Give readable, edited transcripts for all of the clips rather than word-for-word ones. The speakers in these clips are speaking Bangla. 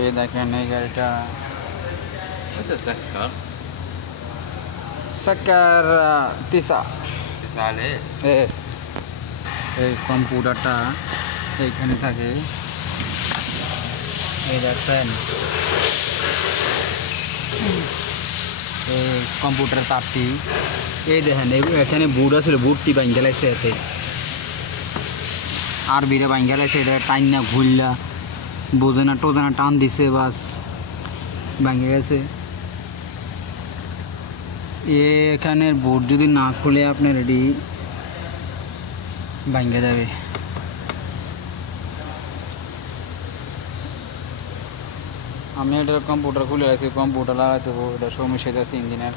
এই দেখেন এই গাড়িটা সাকার তিসা এই কম্পিউটারটা এইখানে থাকে। এই দেখছেন এই কম্পিউটার তারটি এই দেখেন এখানে বুট আছে, বুটটি বাইঙ্গা লাগছে এতে আর বিরে বাইঙ্গা লাগছে। এটা টাইন না ঘুরলা বোঝে না টোজে না, টান দিছে বাস ভাঙে গেছে। এখানের বোর্ড যদি না খুলে আপনার এটি ভাঙে যাবে। আমি এটার কম্পিউটার খুলে রাখছি, কম্পিউটার লাগাইতে হবো, এটা সমস্যা আছে ইঞ্জিনের।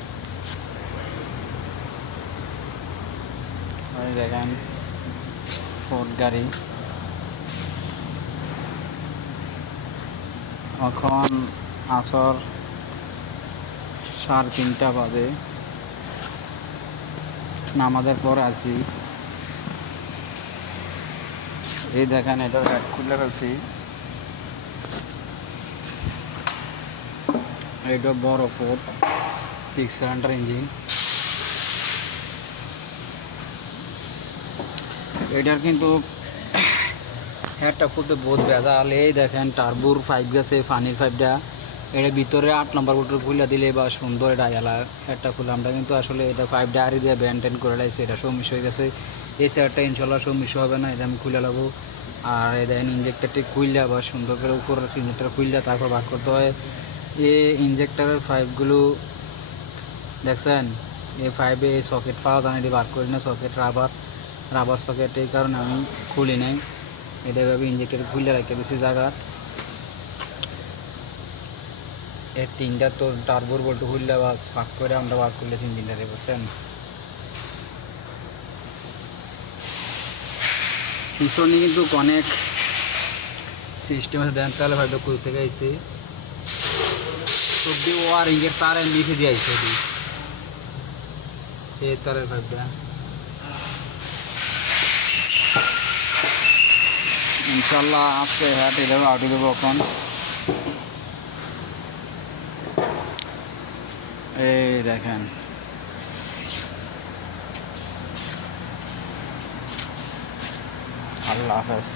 দেখেন ফোর্ড গাড়ি, এখন আসর 3:30 বাজে, নামাজের পর আসি। এই দেখেন এটার হেড খুলে ফেলছি। এটা বড় ফোর্ড 6 সিলিন্ডার ইঞ্জিন। এটার কিন্তু হেডটা খুলতে বহুত ভেজাল। এই দেখেন টার্বোর পাইপ গেছে, পানির পাইপটা এটা ভিতরে 8 নম্বর বোল্ট খুলে দিলে বা সুন্দর এটা এলা হেডটা খুলে। আমরা কিন্তু আসলে এটা পাইপটা আড়ি দিয়ে ব্যান্ড করে লাইছে, এটা সমস্যা হয়ে গেছে। এই সাইডটা ইনশাল্লাহ সমস্যা হবে না, এটা আমি খুলে লাগবো। আর এই দেখেন ইঞ্জেক্টারটি খুললে বা সুন্দর করে উপরের ইঞ্জেক্টার খুললে তারপর বার করতে হয়। এই ইঞ্জেক্টারের পাইপগুলো দেখছেন, এই পাইপে এই সকেট পাওয়া যায় না, এটি বার করি না, সকেট রাবার সকেট, এই কারণে আমি খুলি নাই। এটা এভাবে ইঞ্জেক্টর খুলে রাখতে বেশি জায়গা। এই 3টা তো টার্বোর বল্টু খুললে বাস ফাঁক করে আমরা বার করলে ইঞ্জিনটারে, বুঝছেন। পিছনে কিন্তু অনেক সিস্টেম আছে, দেন তাহলে ভাইটা কোথা থেকে আইছে, সবজি ওয়ারিংয়ের তারের নিচে দিয়ে আইছে এই তারের ভাইটা। ইনশাল্লাহ আজকে হাটে যাবো, আউটে দেবো। এখন এই দেখেন আল্লাহ হাফেজ।